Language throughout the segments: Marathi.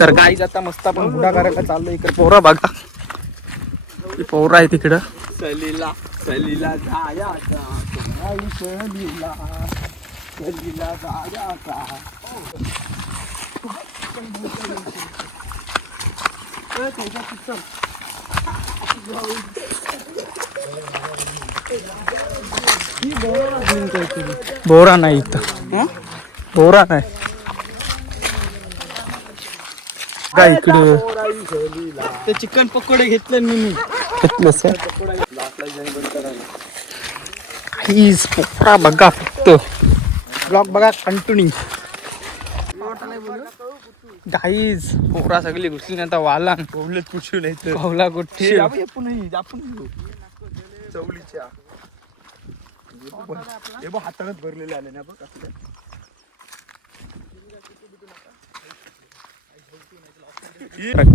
तर गाईज आता मस्त आपण हुडा करायला चाललो. इकडे पोरा बघा, पोरा आहे तिकडं. सलीला सलीला जायाचा सलीला सलीला जायाचा. बोरा नाही इथं, बोरा नाही काय इकडे. ते चिकन पकोडे घेतले मी घेतलंस पोरा बघा, फक्त ब्लॉग बघा कंटिन्यू. गाईज पोरा सगळी घुसली आता वाला कुठून नाही पावला कुठे चवलीच्या हाताने भरलेले आले ना बघ.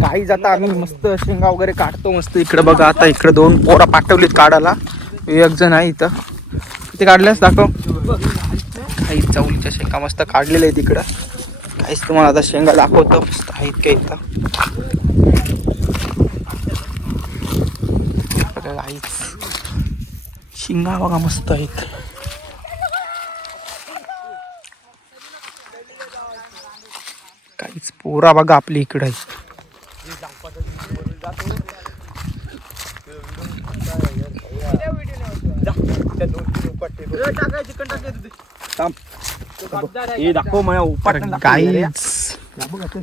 गाईज आता आम्ही मस्त शेंगा वगैरे काढतो मस्त. इकडे बघा आता इकडे 2 पोरा पाठवलीत काढायला. एक जण आहे इथं, किती काढल्यास दाखव. काही चवलीच्या शेंगा मस्त काढलेल्या आहेत इकडं. काहीच तुम्हाला आता शेंगा दाखवतो मस्त आहेत का इथं. काहीच शेंगा बघा मस्त आहेत. काहीच पोरा बघा आपली इकडे आहेत.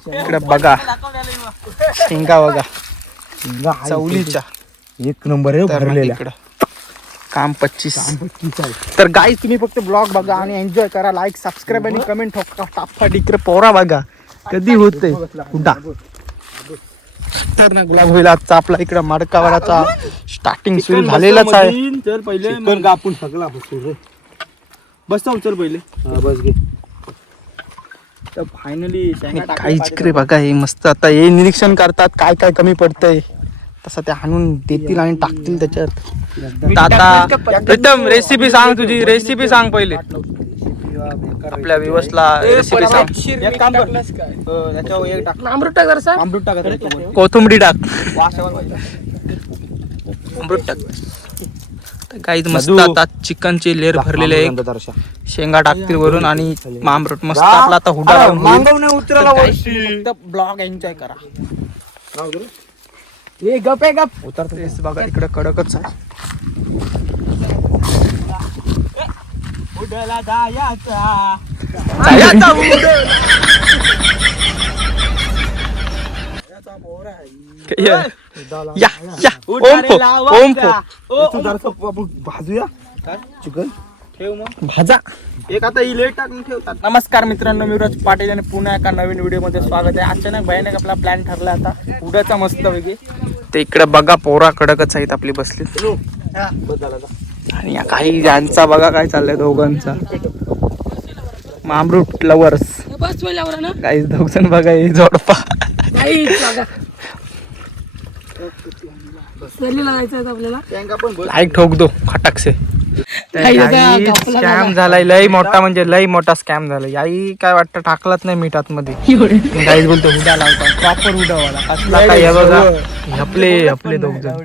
इकडे बघा शेंगा बघा चवलीच्या एक नंबर आहे. इकडं काम 25. तर गाईज तुम्ही फक्त ब्लॉग बघा आणि एन्जॉय करा. लाईक सबस्क्राईब आणि कमेंट ठोका टाफा. इकडे पोरा बघा कधी होते कुठा तर ना गुलाब होईल. आजचा आपला इकडे मडकावाडाचा स्टार्टिंग सुरू झालेलाच आहे. चल पहिले आपण सगळा बस चल पहिले बस घे. तर फायनली काहीच इकडे बघा हे मस्त. आता हे निरीक्षण करतात काय काय कमी पडतंय तसं ते आणून देतील आणि टाकतील त्याच्यात. आता प्रीतम रेसिपी सांग, तुझी रेसिपी सांग पहिले. आपल्या व्ह्यूअर्सला रेसिपी सांग. एक काम कर, त्याच्यावर एक टाक अमृत टाक जरासा. अमृत टाक, कोथिंबरी टाक, अमृत टाक. काही मस्त आता चिकनचे लेअर भरलेले आहे. शेंगा टाकतील वरून आणि मामरूट मस्त आपला आता हुडा लावून उतराला ब्लॉग एन्जॉय करा. हे गप आहे गप उतरतो बघा इकडे कडकच आहे. उडला जायाचा या या ओम भाजूया चिकन ठेव मग भाजा. एक आता इलेट टाकून ठेवतात. नमस्कार मित्रांनो, मी युवराज पाटील आणि पुन्हा एका नवीन व्हिडिओमध्ये स्वागत आहे. अचानक भयानक आपला प्लॅन ठरला आता उद्याचा मस्त पैकी. ते इकडे बघा पोरा कडकच आहेत आपली बसली. आणि काही ज्यांचा बघा काय चाललंय दोघांचा. मामरूट लवर्स काही दोघजण बघा हे जोडपा. लाईक ठोक दो खटक से. स्कॅम झालाय लय मोठा, म्हणजे लय मोठा स्कॅम झालाय. याई काय वाटतं टाकलाच नाही मीठात मध्ये. गाईज बोलतो हुडा लावता, प्रॉपर हुडावाला कसला काय हे बघा. आपले आपले दोघ जण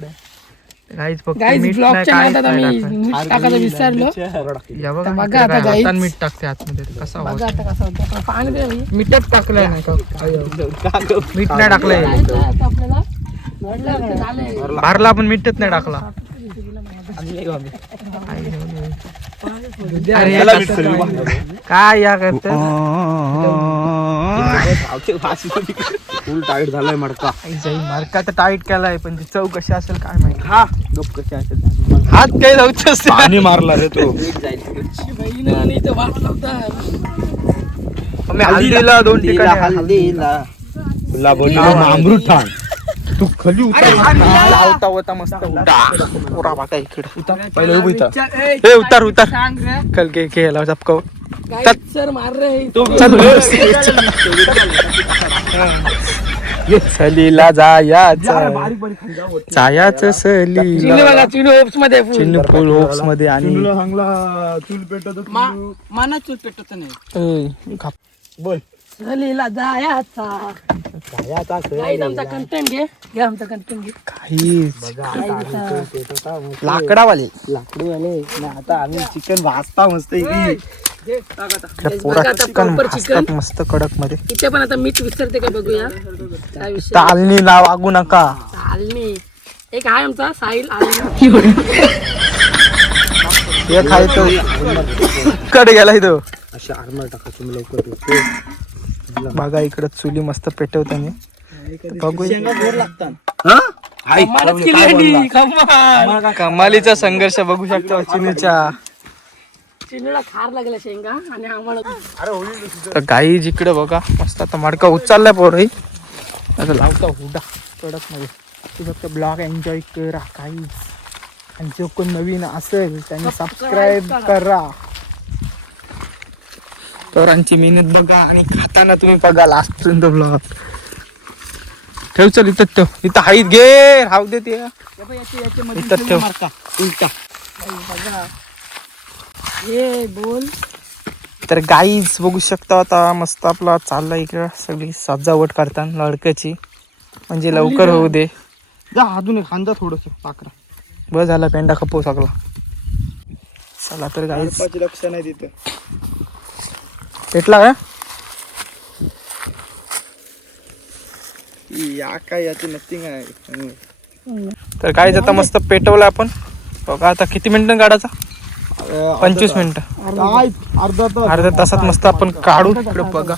गाईज फक्त मीठ नाही काय टाकायचं विसरलो. मीठ टाकते आतमध्ये कसं मीठच टाकलंय नाही का, मीठ नाही टाकलंय. भारला पण मीठच नाही टाकला. काय या करत फुल टाईट झालाय मडका. मडका तर टाईट केलाय पण ती चव कशी असेल काय माहिती. हा गप कशी असेल, हात काही जाऊच पाणी मारला रे तो. हल्दीला 2 ठिकाणी अमृत ठाण तू खाली लावता होता मस्त पुरा बाटा इकडे. पहिले उभी हे उतार उतार कल के खेळला चपकव सर मार रे. सलीला जायाचं बारीक बारीक खाली जाऊ. जायाचं सलीला चिनू होप्स मध्ये चिन्नपूर होप्स मध्ये आणि चुलीला चांगला चूल पेटवतो माना चूल पेटत नाही बोल सहलीला जायचा गाईज आमचा कंटेंट घे आमचा कंटेंट घे काही लाकडावाले लाकडीवाले ना आता आम्ही चिकन भाजता मस्त पोरा चिकन भाजतात मस्त कडक मध्ये इथे पण आता मीठ विसरते का बघूया काय विषय तालनी ना वागू नका आलनी एक आहे आमचा साहिल आलनी हे खाय तो कडे गेलाय तो अशा आरमार टाका तुम्ही लवकर बघा इकडे चुली मस्त पेटवताना बघूया कमालच केली यांनी, कमाल. कमालीचा संघर्ष बघू शकता चिनीच्या चिनूला खार लागला शेंगा आणि आम्हाला तर गाई जिकडे बघा मस्त आता मडका उचललाय पोरही आता लावता हुडा कडक मध्ये तू फक्त ब्लॉग एन्जॉय करा काही आणि जो कोण नवीन असेल त्यांनी सबस्क्राईब करा पोरांची मेहनत बघा आणि खाताना तुम्ही बघा लास्ट पर्यंत ब्लॉग ठेव चल इथं ठेव इथं हाईत घे राहू दे ते इथं ठेव उलटा हे बोल तर गाईज बघू शकता आता मस्त आपला चालला इकडं सगळी सजावट करताना लडक्याची म्हणजे लवकर होऊ दे जा हातून खांदा थोडस पाकरा बस झाला पेंडा खपव सगळा चला तर गाईज लक्ष नाही तिथं पेटला का या काय याची नथिंग आहे तर गाईज आता मस्त पेटवलं आपण बघा आता किती मिनिटं काढायचा 25 मिनिटं अर्ध्या तासात मस्त आपण काढू इकडे बघा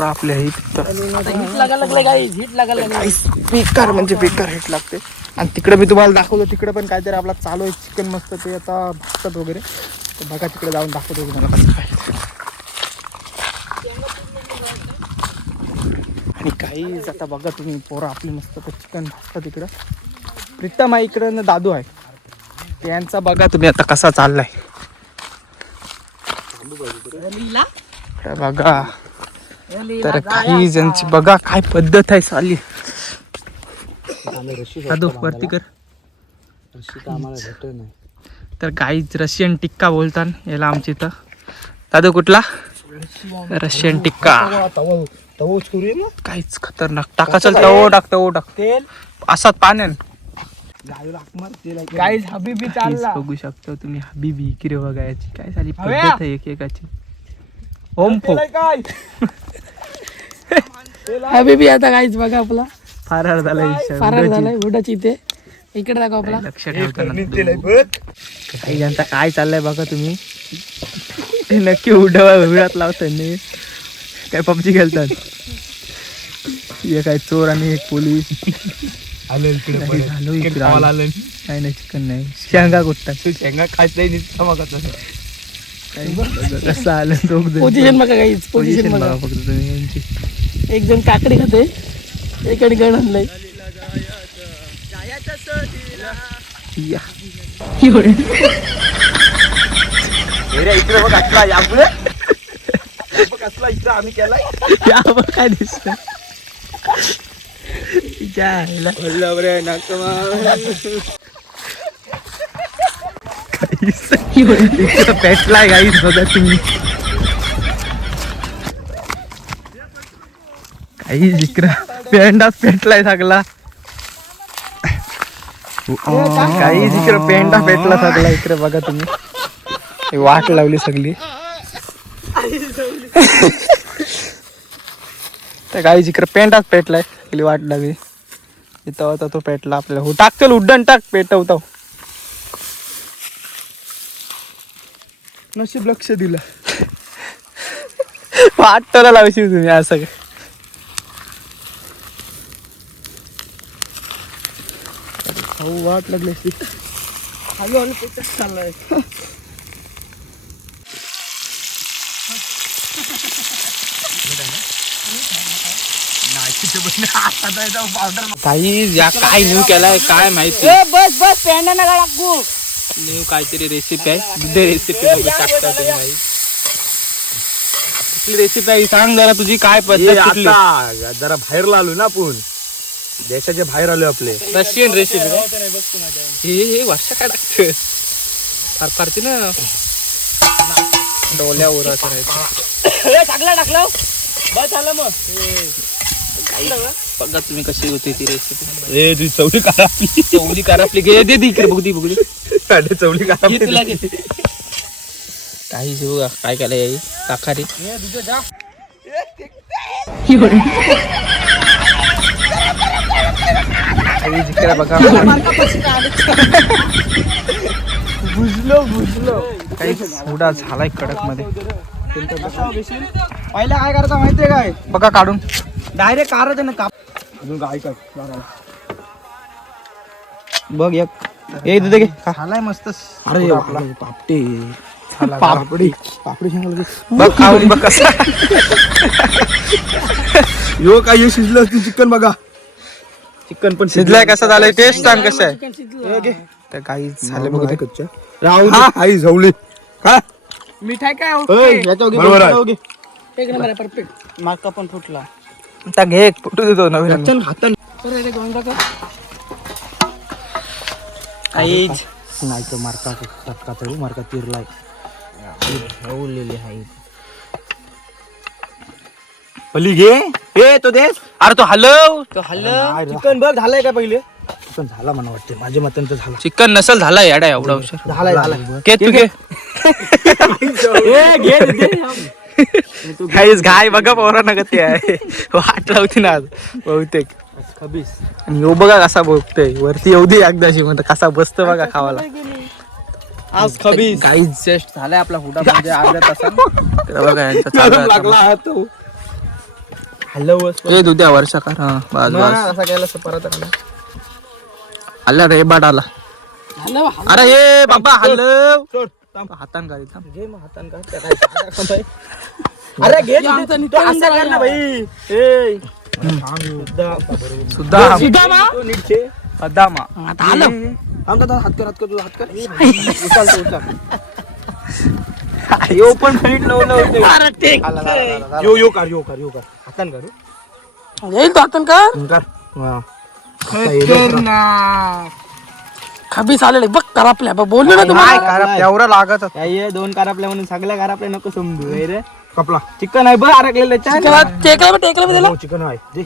आपल्या हिट लागायला लागलाय गाईज हिट लागायला लागलाय बेकार म्हणजे बेकार हिट लागते आणि तिकडे मी तुम्हाला दाखवलं तिकडे पण काहीतरी आपला चालू आहे चिकन मस्त ते आता भाजतात वगैरे तर बघा तिकडे जाऊन दाखवतो तुम्हाला कसं काय आणि काही आता बघा तुम्ही पोरं आपली मस्त चिकन भाजतात तिकडं प्रीतम आहे इकडं ना दादू आहे त्यांचा बघा तुम्ही आता कसा चाललाय बघा तर काही जणांची बघा काय पद्धत आहे चालली दादू वरती कर तर काही रशियन टिक्का बोलतात याला आमच्या इथं दादू कुठला रशियन टिक्का काहीच खतरनाक टाका चल तवो टाक तेल असात पाण्यान गाईज हबीबी चालला बघू शकता तुम्ही हबीबी इकडे बघा याची काय झाली पद्धत आहे एकेकाची ओम फो हबीबी आता गाईज बघा आपला फरार झालाय फरार झालाय उडाची इथे इकडे दाखव आपला लक्ष ठेवताना काही जनता काय चाललंय बघा तुम्ही ते नक्की उडत लावतात काय पबजी खेळतात एक आहे चोर आणि एक पोलीस काय नाही चिकन नाही शेंगा कुठतात शेंगा खायचं कसं आलं दोघ पोझिशन बघा गाईज पोझिशन बघा बघा फक्त तुम्ही यांची एक जण काकडी खाते एकाने गण आणलंय या इकडे बघ असला यापुढे कसला इथं आम्ही केलाय या बघ काय दिसत पेटलाय गाईस बघा तुम्ही काही जिकरा पेंडाच पेटलाय सगळा काही जिकडे पेंडा पेटला सगळा इकडे बघा तुम्ही वाट लावली सगळी तर काही जिकडे पेंडाच पेटलाय सगळी वाट लागली इथं होता तो पेटला आपल्याला हो टाक चल उड्डण टाक पेटवतो नशीब लक्ष दिलं वाटला लावशील तुम्ही असं काय वाट लागली असती हळू हळू पेटत चाललाय काही या काय न्यू केलाय काय माहिती बस बस पेंडा नका टाकू न्यू काहीतरी रेसिपी आहे रेसिपी बघू शकता तुम्ही रेसिपी आहे सांग जरा तुझी काय पद्धत कुठली? आता जरा बाहेर आलो ना आपण, देशाच्या बाहेर आलो आपले. रशियन रेसिपी हे वर्ष काय टाकत फार फारती ना डोल्यावर असं टाकला बस झालं मग. बघा तुम्ही कशी होती ती रेसिपी. ए तुझी चवली कारापली, चवली कारापली घे दे इकडे बघ ती साडे चवली कारापली. काही बघा काय केलं याई साखारी. बघा भुजलो काही थोडा झालाय कडक मध्ये. पहिला काय करता माहितीये काय, बघा काढून डायरेक्ट काढायचं ना काप. अजून काय कर बघ एक दुधे घे. झालाय मस्त. अरे पापटे पापडी पापडी सांगाल बघ खाऊन बघ कसं. यो काय हे शिजलं असतं चिकन. बघा चिकन पण शिजलाय कसं झालंय टेस्ट सांग कसं आहे. चिकन शिजलं. तर काही झालं बघ ते. कच्च्या राहू दे. आई झवली काय मिठाई काय बरोबर आहे. एक नंबर आहे परफेक्ट. माका पण फुटला. आता घे एक फुटू देतो नवीन हातान काहीच नाही तर मारका चटका तरी मारका तिरलाय. पली घे ए तो देस. अरे तो हलव तो हलव. चिकन बघ झालंय का पहिले. चिकन झाला मला वाटते, माझ्या मतान तर झाला. चिकन नसल झालाय याडा एवढा उशीर. झालाय झालाय घे तू घे. काहीच घाय बघा पोरांना गती आहे. वाट लावती ना आज बहुतेक. खबीस आणि यो बघा कसा बघतोय वरती येऊ दे एकदाशी म्हणतो कसा बसतो बघा खावाला. आज खबीस काहीच जस्ट झालाय आपला हुडा म्हणजे अर्ध्या तासात. बघा यांचा चालू आहे लागला आता. हा तो हॅलो ए दुध्या वर्षा कर हा बस बस. असा केला परत आला रे बाट आला. अरे हे बाबा हलव सोड हातान गाडी थांब. घे मग हातान का. अरे घे तू असं कर ना भाई. ए सुद्धा तो नीट छे. अदामा आता आलं. आमचा हात कर तुझा हात कर. उचल तो उचल. यो पण नीट लावलं होतं. अरे टेक. यो कर हातान कर. येईल तो हातून का कर हा. खबीस आलेले बघ करापल्या बघ बोललो ना तुम्हाला. एवढं लागत ये दोन कारपल्या म्हणून सगळ्या कारपल्या नको समजू रे. कपला चिकन आहे बघ अडकलेलं. टेकला त्याला चिकन आहे दे.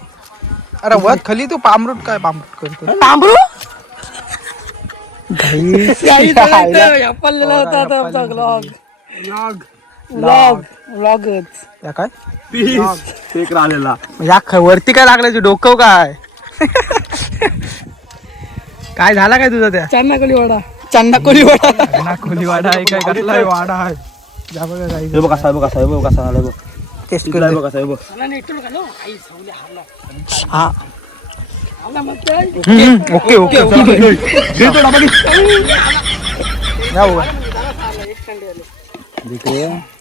अरे वत खाली तू पामरूट काय पामरूट करतो. तांबरू काही पडलेला होता आता आमचा व्लॉगच. या काय पीस एक राहिलेला. या वरती काय लागलं तू डोकं काय. काय झाला काय तुझा त्या चांदा कोली वडा नाकोली वाडा आहे काय कसला वाडा आहे. जा बघा काही हे बघ कसा आला बघ. टेस्ट इकडे बघ कसा आहे बघ. हा ओके ओके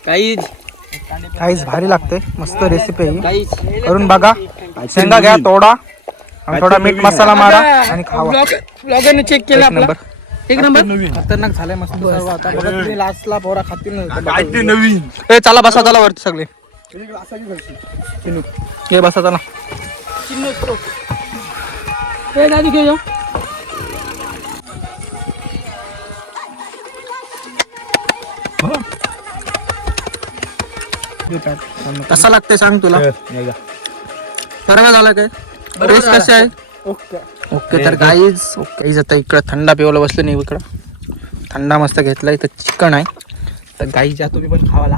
काहीच भारी लागते. मस्त रेसिपी आहे करून बघा. शेंगा घ्या तोडा आणि थोडा मीठ मसाला मारा आणि खावा. ब्लॉगरने चेक केलं एक आपला. नंबर एक नंबर खतरनाक झालाय मस्त सर्व. आता बघा तुम्ही लास्टला पोरा खातील काय ते नवीन. ए चला बसा चला वरती सगळे हे बसा चला. ए दादी घे कसा लागतंय सांग तुला. सर्व झालं काय रेस कसे आहे. ओके तर काहीच आता इकडं थंडा पिवायला बसलो नाही. इकडं थंडा मस्त घेतलाय तर चिकन आहे तर गाई जा तुम्ही पण खावाला.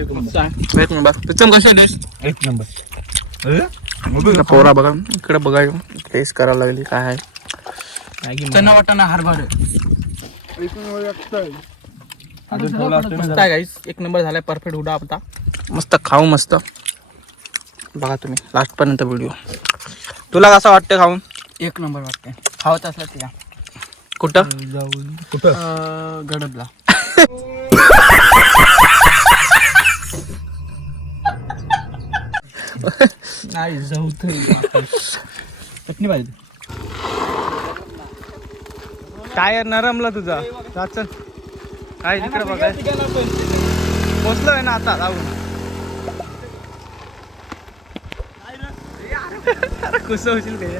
एक नंबर कशी एक नंबर. पोरा बघा इकडे बघा टेस्ट करायला लागली काय आहे. चना वाटाणा हरभरा मस्त आहे गाईस. एक नंबर झालाय परफेक्ट हुडा आता मस्त खाऊ मस्त. बघा तुम्ही लास्ट पर्यंत व्हिडिओ. तुला कसं वाटतं खाऊन. एक नंबर वाटते खावत असला त्या कुठं गडबला नाही जाऊ चटणी पाहिजे. टायर नरमला तुझा चल काय इकडे बघाय. पोचलोय ना आता जाऊन. अरे खुश होशील काय